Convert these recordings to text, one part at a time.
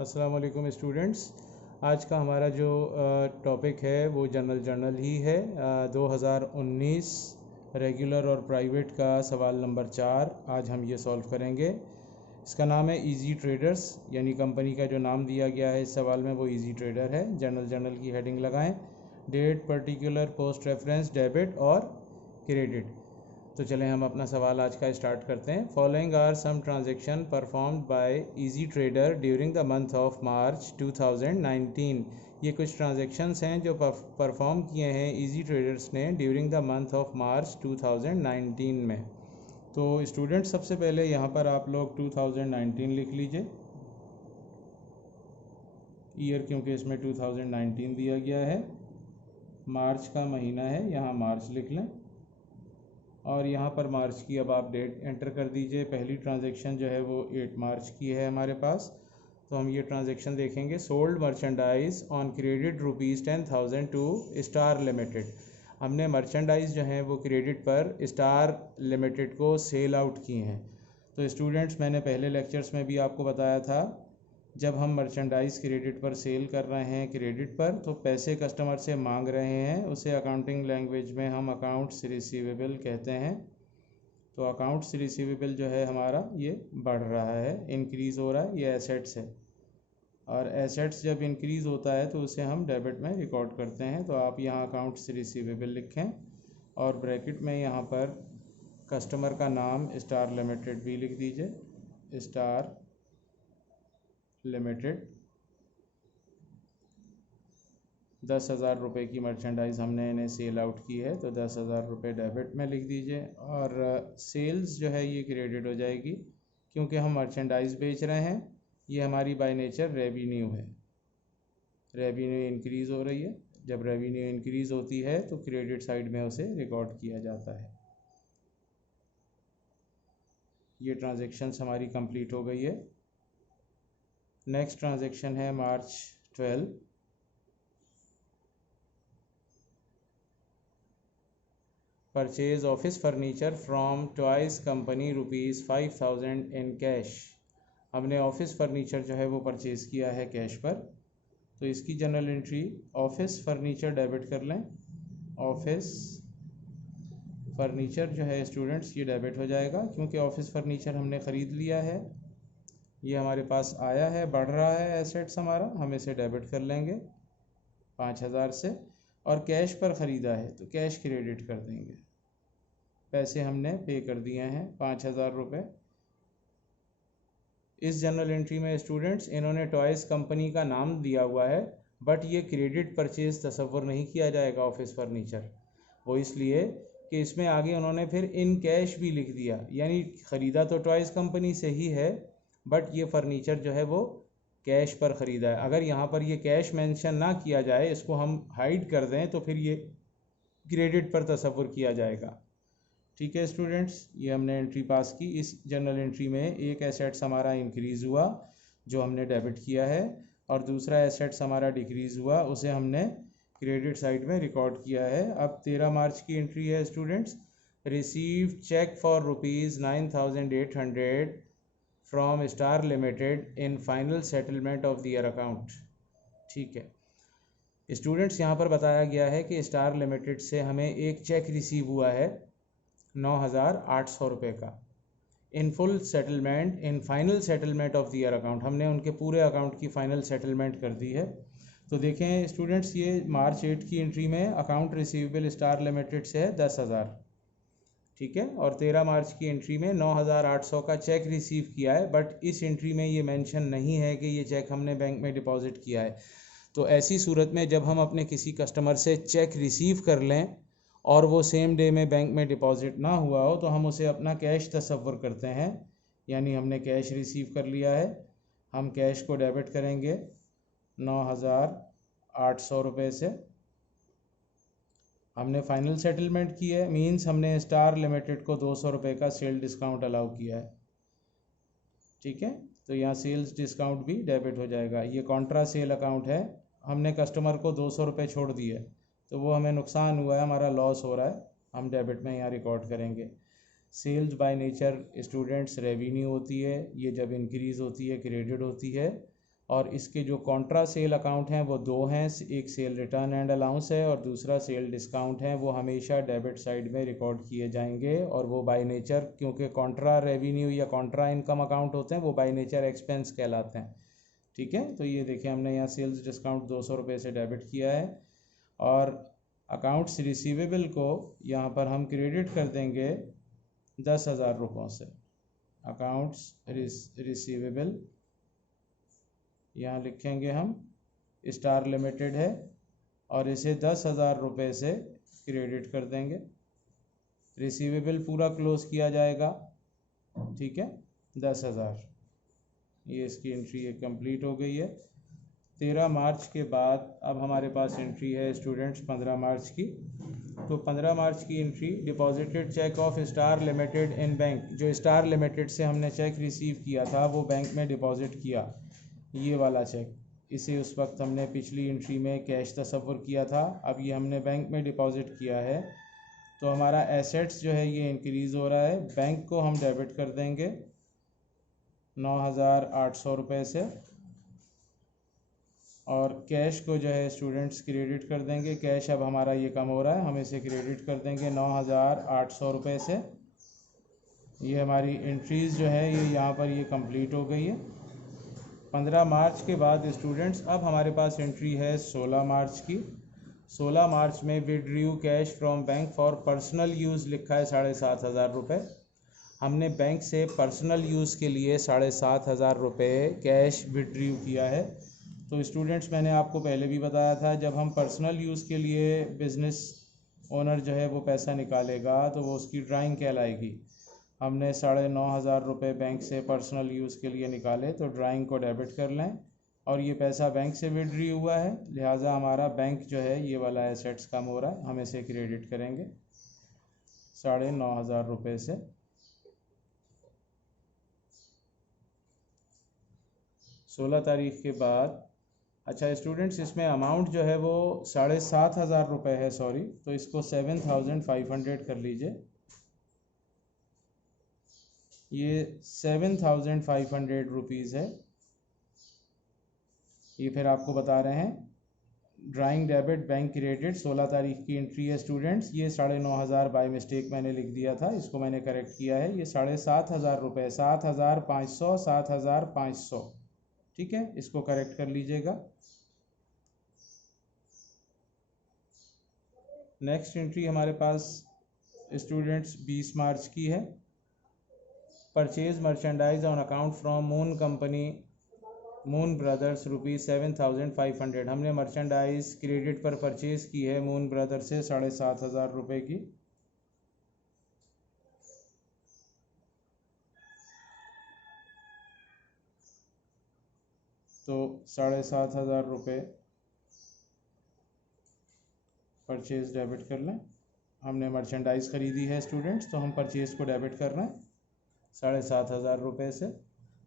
अस्सलाम वालेकुम स्टूडेंट्स। आज का हमारा जो टॉपिक है वो जनरल जर्नल ही है। 2019 रेगुलर और प्राइवेट का सवाल नंबर 4 आज हम ये सॉल्व करेंगे। इसका नाम है इजी ट्रेडर्स, यानी कंपनी का जो नाम दिया गया है इस सवाल में वो इजी ट्रेडर है। जनरल जर्नल की हेडिंग लगाएं। Date, particular, post reference, debit और क्रेडिट। तो चलें हम अपना सवाल आज का स्टार्ट करते हैं। Following are some transaction performed by easy trader during the month of March 2019। ये कुछ ट्रांजेक्शन्स हैं जो परफॉर्म किए हैं इजी ट्रेडर्स ने during the month of March 2019 में। तो स्टूडेंट सबसे पहले यहाँ पर आप लोग 2019 लिख लीजिए, ईयर क्योंकि इसमें 2019 दिया गया है। मार्च का महीना है, यहाँ मार्च लिख लें और यहाँ पर मार्च की अब आप डेट एंटर कर दीजिए। पहली ट्रांजैक्शन जो है वो 8 मार्च की है हमारे पास। तो हम ये ट्रांजैक्शन देखेंगे। Sold merchandise on credit ₹10,000 to Star Limited. हमने मर्चेंडाइज जो हैं वो क्रेडिट पर स्टार लिमिटेड को सेल आउट किए हैं। तो स्टूडेंट्स, मैंने पहले लेक्चर्स में भी आपको बताया था, जब हम मर्चेंडाइज क्रेडिट पर सेल कर रहे हैं क्रेडिट पर, तो पैसे कस्टमर से मांग रहे हैं, उसे अकाउंटिंग लैंग्वेज में हम अकाउंट्स रिसीवेबल कहते हैं। तो अकाउंट्स रिसीवेबल जो है हमारा ये बढ़ रहा है, इंक्रीज़ हो रहा है, ये एसेट्स है। और एसेट्स जब इंक्रीज़ होता है तो उसे हम डेबिट में रिकॉर्ड करते हैं। तो आप यहाँ अकाउंट्स रिसीवेबल लिखें और ब्रैकेट में यहाँ पर कस्टमर का नाम स्टार लिमिटेड भी लिख दीजिए। स्टार लिमिटेड 10,000 रुपये की मर्चेंडाइज़ हमने इन्हें सेल आउट की है, तो 10,000 रुपये डेबिट में लिख दीजिए। और सेल्स जो है ये क्रेडिट हो जाएगी क्योंकि हम मर्चेंडाइज़ बेच रहे हैं। ये हमारी बाय नेचर रेवेन्यू है, रेवेन्यू इंक्रीज़ हो रही है। जब रेवेन्यू इंक्रीज़ होती है तो क्रेडिट साइड में उसे रिकॉर्ड किया जाता है। ये ट्रांजेक्शन्स हमारी कंप्लीट हो गई है। नेक्स्ट ट्रांजेक्शन है मार्च 12। Purchase office furniture from toys company ₹5,000 in cash. हमने ऑफिस फर्नीचर जो है वो परचेज़ किया है कैश पर। तो इसकी general entry office furniture debit कर लें। ऑफिस फर्नीचर जो है स्टूडेंट्स ये डेबिट हो जाएगा क्योंकि ऑफिस फर्नीचर हमने ख़रीद लिया है, ये हमारे पास आया है, बढ़ रहा है एसेट्स हमारा, हम इसे डेबिट कर लेंगे 5,000 से। और कैश पर ख़रीदा है तो कैश क्रेडिट कर देंगे। पैसे हमने पे कर दिए हैं 5,000 रुपये। इस जनरल एंट्री में स्टूडेंट्स इन्होंने टॉयज़ कंपनी का नाम दिया हुआ है, बट ये क्रेडिट परचेज तसव्वुर नहीं किया जाएगा ऑफिस फर्नीचर। वो इसलिए कि इसमें आगे उन्होंने फिर इन कैश भी लिख दिया, यानी ख़रीदा तो टॉयज़ कंपनी से ही है बट ये फर्नीचर जो है वो कैश पर ख़रीदा है। अगर यहाँ पर ये कैश मेंशन ना किया जाए, इसको हम हाइड कर दें, तो फिर ये क्रेडिट पर तसव्वुर किया जाएगा। ठीक है स्टूडेंट्स, ये हमने एंट्री पास की। इस जनरल एंट्री में एक एसेट्स हमारा इंक्रीज़ हुआ जो हमने डेबिट किया है, और दूसरा एसेट्स हमारा डिक्रीज़ हुआ, उसे हमने क्रेडिट साइड में रिकॉर्ड किया है। अब 13 मार्च की एंट्री है students. Receive cheque for ₹9,800 from Star Limited in final settlement of their account. ठीक है स्टूडेंट्स, यहाँ पर बताया गया है कि स्टार लिमिटेड से हमें एक चेक रिसीव हुआ है 9,800 रुपये का, in full settlement in final settlement of their account. हमने उनके पूरे अकाउंट की फ़ाइनल सेटलमेंट कर दी है। तो देखें स्टूडेंट्स, ये मार्च 8 की एंट्री में अकाउंट रिसीवेबल स्टार लिमिटेड से है 10,000, ठीक है, और 13 मार्च की एंट्री में 9,800 का चेक रिसीव किया है, बट इस एंट्री में ये मेंशन नहीं है कि ये चेक हमने बैंक में डिपॉजिट किया है। तो ऐसी सूरत में जब हम अपने किसी कस्टमर से चेक रिसीव कर लें और वो सेम डे में बैंक में डिपॉजिट ना हुआ हो, तो हम उसे अपना कैश तसव्वुर करते हैं, यानी हमने कैश रिसीव कर लिया है, हम कैश को डेबिट करेंगे 9,800 रुपये से। हमने फाइनल सेटलमेंट की है, मींस हमने स्टार लिमिटेड को 200 रुपये का सेल डिस्काउंट अलाउ किया है। ठीक है, तो यहाँ सेल्स डिस्काउंट भी डेबिट हो जाएगा। ये कॉन्ट्रा सेल अकाउंट है, हमने कस्टमर को 200 रुपये छोड़ दिए तो वो हमें नुकसान हुआ है, हमारा लॉस हो रहा है, हम डेबिट में यहाँ रिकॉर्ड करेंगे। Sales by nature students revenue होती है, ये जब इंक्रीज़ होती है क्रेडिट होती है, और इसके जो कॉन्ट्रा सेल अकाउंट हैं वो दो हैं, एक सेल रिटर्न एंड अलाउंस है और दूसरा सेल डिस्काउंट है। वो हमेशा डेबिट साइड में रिकॉर्ड किए जाएंगे और वो बाय नेचर, क्योंकि कॉन्ट्रा रेवेन्यू या कॉन्ट्रा इनकम अकाउंट होते हैं, वो बाय नेचर एक्सपेंस कहलाते हैं। ठीक है, तो ये देखिए हमने यहाँ सेल्स डिस्काउंट 200 रुपये से डेबिट किया है और अकाउंट्स रिसीवेबल को यहाँ पर हम क्रेडिट कर देंगे 10,000 रुपयों से। अकाउंट्स रिसीवेबल यहाँ लिखेंगे हम, स्टार लिमिटेड है और इसे 10,000 रुपये से क्रेडिट कर देंगे। रिसीवेबल पूरा क्लोज किया जाएगा, ठीक है, 10,000। ये इसकी एंट्री एक कंप्लीट हो गई है। 13 मार्च के बाद अब हमारे पास एंट्री है स्टूडेंट्स 15 मार्च की। तो 15 मार्च की entry, deposited cheque of Star Limited in bank. जो स्टार लिमिटेड से हमने चेक रिसीव किया था वो बैंक में डिपॉजिट किया, ये वाला चेक, इसे उस वक्त हमने पिछली एंट्री में कैश तस्वुर किया था, अब ये हमने बैंक में डिपॉजिट किया है। तो हमारा एसेट्स जो है ये इंक्रीज़ हो रहा है। बैंक को हम डेबिट कर देंगे 9,800 रुपये से और कैश को जो है स्टूडेंट्स क्रेडिट कर देंगे। कैश अब हमारा ये कम हो रहा है, हम इसे क्रेडिट कर देंगे 9,800 रुपये से। ये हमारी एंट्रीज़ जो है ये यहाँ पर ये कंप्लीट हो गई है। 15 मार्च के बाद स्टूडेंट्स अब हमारे पास एंट्री है 16 मार्च की। 16 मार्च में withdraw cash from bank for personal use लिखा है 7,500 रुपये। हमने बैंक से पर्सनल यूज़ के लिए 7,500 रुपये कैश विड्रॉ किया है। तो स्टूडेंट्स मैंने आपको पहले भी बताया था, जब हम पर्सनल यूज़ के लिए बिज़नेस ओनर जो है वो पैसा निकालेगा तो वो उसकी ड्राइंग कहलाएगी। हमने 9,500 रुपये बैंक से पर्सनल यूज़ के लिए निकाले तो ड्राइंग को डेबिट कर लें और ये पैसा बैंक से विड्रॉ हुआ है, लिहाजा हमारा बैंक जो है ये वाला एसेट्स कम हो रहा है, हम इसे क्रेडिट करेंगे 9,500 रुपये से। 16 तारीख के बाद, अच्छा स्टूडेंट्स इसमें अमाउंट जो है वो 7,500 रुपये है, सॉरी, तो इसको 7,500 कर लीजिए। ये 7,500 रुपीज़ है। ये फिर आपको बता रहे हैं, ड्राइंग डेबिट बैंक क्रेडिट 16 तारीख की एंट्री है स्टूडेंट्स। ये 9,500 बाय मिस्टेक मैंने लिख दिया था, इसको मैंने करेक्ट किया है। ये 7,500 रुपये, 7,500, 7,500, ठीक है, इसको करेक्ट कर लीजिएगा। नेक्स्ट एंट्री हमारे पास स्टूडेंट्स 20 मार्च की है। Purchase merchandise on account from moon company moon brothers ₹7,500। हमने मर्चेंडाइज क्रेडिट पर परचेज़ की है मून ब्रदर्स से 7,500 रुपये की। तो 7,500 रुपये परचेज़ डेबिट कर लें। हमने मर्चेंडाइज़ ख़रीदी है स्टूडेंट्स, तो हम परचेज़ को डेबिट कर रहे हैं 7,500 रुपये से।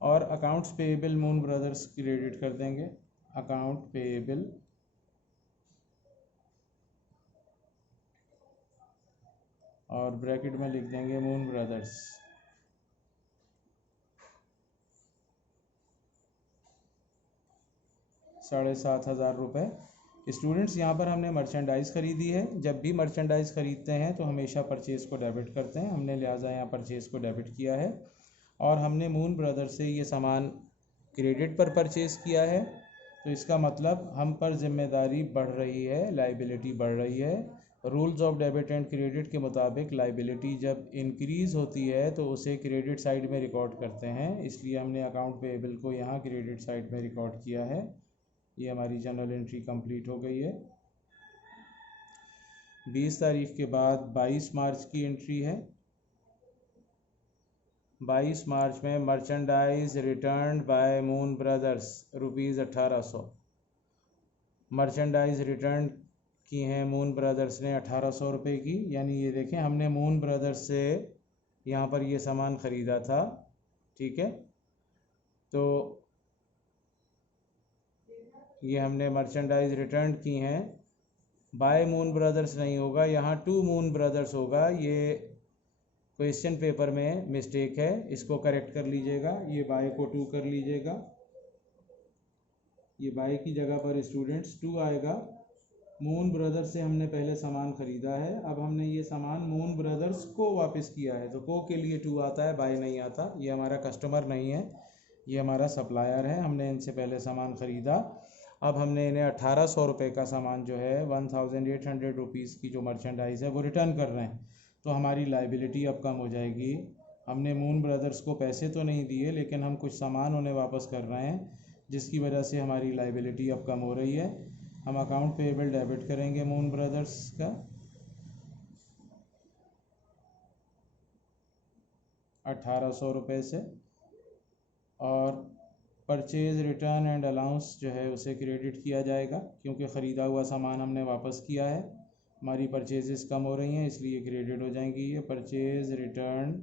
और accounts payable moon brothers credit कर देंगे, अकाउंट पेएबल और ब्रैकेट में लिख देंगे मून ब्रदर्स। ₹7,500 स्टूडेंट्स, यहाँ पर हमने मर्चेंडाइज़ ख़रीदी है। जब भी मर्चेंडाइज़ ख़रीदते हैं तो हमेशा परचेज़ को डेबिट करते हैं, हमने लिहाजा यहाँ परचेज़ को डेबिट किया है। और हमने मून ब्रदर्स से ये सामान क्रेडिट पर परचेज़ किया है, तो इसका मतलब हम पर जिम्मेदारी बढ़ रही है, लाइबिलिटी बढ़ रही है। Rules of debit and credit के मुताबिक लाइबिलिटी जब इंक्रीज़ होती है तो उसे क्रेडिट साइड में रिकॉर्ड करते हैं, इसलिए हमने अकाउंट पेएबल को यहाँ क्रेडिट साइड में रिकॉर्ड किया है। ये हमारी जनरल एंट्री कंप्लीट हो गई है। 20 तारीख के बाद 22 मार्च की एंट्री है। 22 मार्च में merchandise return by Moon Brothers ₹1,800। Merchandise return की हैं मून ब्रदर्स ने 1,800 रुपये की, यानी ये देखें हमने मून ब्रदर्स से यहाँ पर ये सामान ख़रीदा था, ठीक है। तो ये हमने मर्चेंडाइज रिटर्न की हैं, बाय मून ब्रदर्स नहीं होगा, यहाँ टू मून ब्रदर्स होगा। ये क्वेश्चन पेपर में मिस्टेक है, इसको करेक्ट कर लीजिएगा, ये बाय को टू कर लीजिएगा। ये बाय की जगह पर स्टूडेंट्स टू आएगा। मून ब्रदर्स से हमने पहले सामान ख़रीदा है, अब हमने ये सामान मून ब्रदर्स को वापस किया है, तो को के लिए टू आता है, बाय नहीं आता। ये हमारा कस्टमर नहीं है, ये हमारा सप्लायर है, हमने इनसे पहले सामान ख़रीदा। अब हमने इन्हें 1800 रुपये का सामान जो है 1800 रुपीज़ की जो मर्चेंडाइज़ है वो रिटर्न कर रहे हैं, तो हमारी लाइबिलिटी अब कम हो जाएगी। हमने मून ब्रदर्स को पैसे तो नहीं दिए, लेकिन हम कुछ सामान उन्हें वापस कर रहे हैं, जिसकी वजह से हमारी लाइबिलिटी अब कम हो रही है। हम अकाउंट पेएबल डेबिट करेंगे मून ब्रदर्स का 1800 रुपये से, और परचेज़ रिटर्न एंड अलाउंस जो है उसे क्रेडिट किया जाएगा, क्योंकि ख़रीदा हुआ सामान हमने वापस किया है, हमारी परचेजेस कम हो रही हैं, इसलिए क्रेडिट हो जाएंगी ये purchase return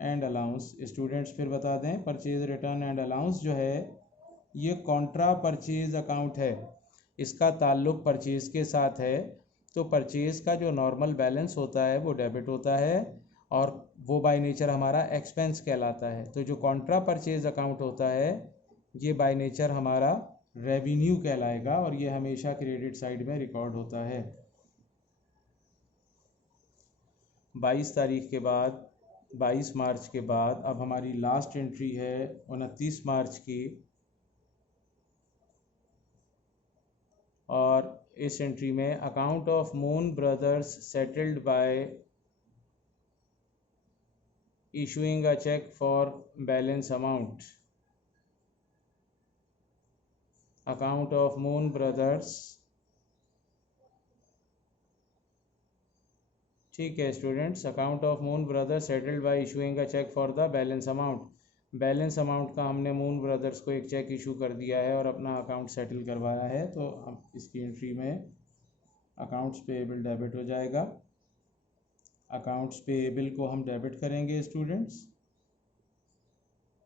and allowance. Students फिर बता दें, परचेज़ रिटर्न एंड अलाउंस जो है ये कॉन्ट्रा परचेज़ अकाउंट है, इसका ताल्लुक़ परचेज़ के साथ है, तो परचेज़ का जो नॉर्मल बैलेंस होता है वो डेबिट होता है, और वो बाय नेचर हमारा एक्सपेंस कहलाता है। तो जो कॉन्ट्रा परचेज़ अकाउंट होता है ये बाय नेचर हमारा रेवेन्यू कहलाएगा, और ये हमेशा क्रेडिट साइड में रिकॉर्ड होता है। 22 तारीख के बाद, 22 मार्च के बाद अब हमारी लास्ट एंट्री है 29 मार्च की, और इस एंट्री में account of Moon Brothers settled bye issuing a check for balance amount, account of Moon Brothers। ठीक है students, account of Moon Brothers settled by issuing a cheque for the balance amount. Balance amount का हमने moon brothers को एक check issue कर दिया है और अपना अकाउंट सेटल करवाया है, तो अब इसकी एंट्री में अकाउंट्स पेएबल डेबिट हो जाएगा। अकाउंट्स पेएबल को हम डेबिट करेंगे स्टूडेंट्स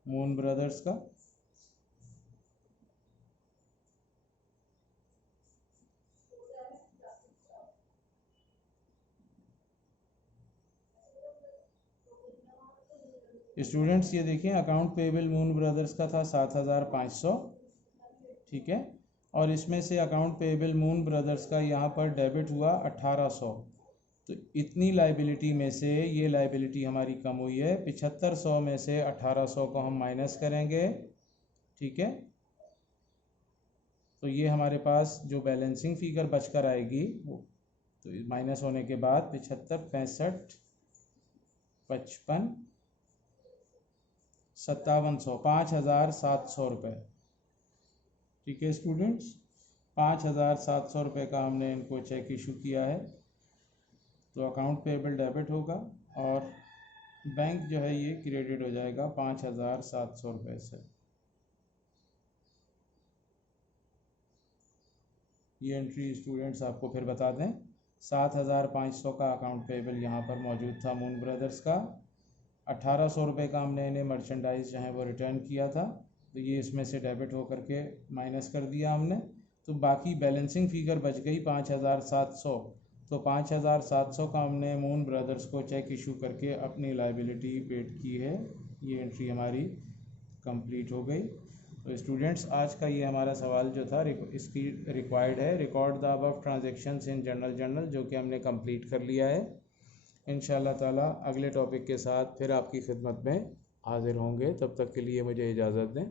मून ब्रदर्स का, स्टूडेंट्स ये देखिए अकाउंट पेएबल मून ब्रदर्स का था 7500, ठीक है, और इसमें से अकाउंट पेएबल मून ब्रदर्स का यहाँ पर डेबिट हुआ 1800, तो इतनी लाइबिलिटी में से ये लाइबिलिटी हमारी कम हुई है। 7500 में से 1800 को हम माइनस करेंगे, ठीक है, तो ये हमारे पास जो बैलेंसिंग फिगर बचकर आएगी वो, तो माइनस होने के बाद 75, 65, 55, 5700, 5700 रुपये, ठीक है स्टूडेंट्स। 5700 रुपये का हमने इनको चेक इशू किया है, तो अकाउंट पेएबल डेबिट होगा और बैंक जो है ये क्रेडिट हो जाएगा 5700 रुपये से। ये एंट्री स्टूडेंट्स आपको फिर बता दें, 7500 का अकाउंट पेएबल यहाँ पर मौजूद था मून ब्रदर्स का। 1800 रुपये का हमने इन्हें मर्चेंडाइज जो है वो रिटर्न किया था, तो ये इसमें से डेबिट होकर के माइनस कर दिया हमने, तो बाकी बैलेंसिंग फिगर बच गई 5700। तो 5700 का हमने मून ब्रदर्स को चेक इशू करके अपनी लाइबिलिटी पेड की है। ये एंट्री हमारी कंप्लीट हो गई। तो स्टूडेंट्स आज का ये हमारा सवाल जो था इसकी रिक्वायर्ड है record the above transactions in journal, जो कि हमने कंप्लीट कर लिया है। इंशाल्लाह ताला अगले टॉपिक के साथ फिर आपकी खिदमत में हाजिर होंगे, तब तक के लिए मुझे इजाज़त दें।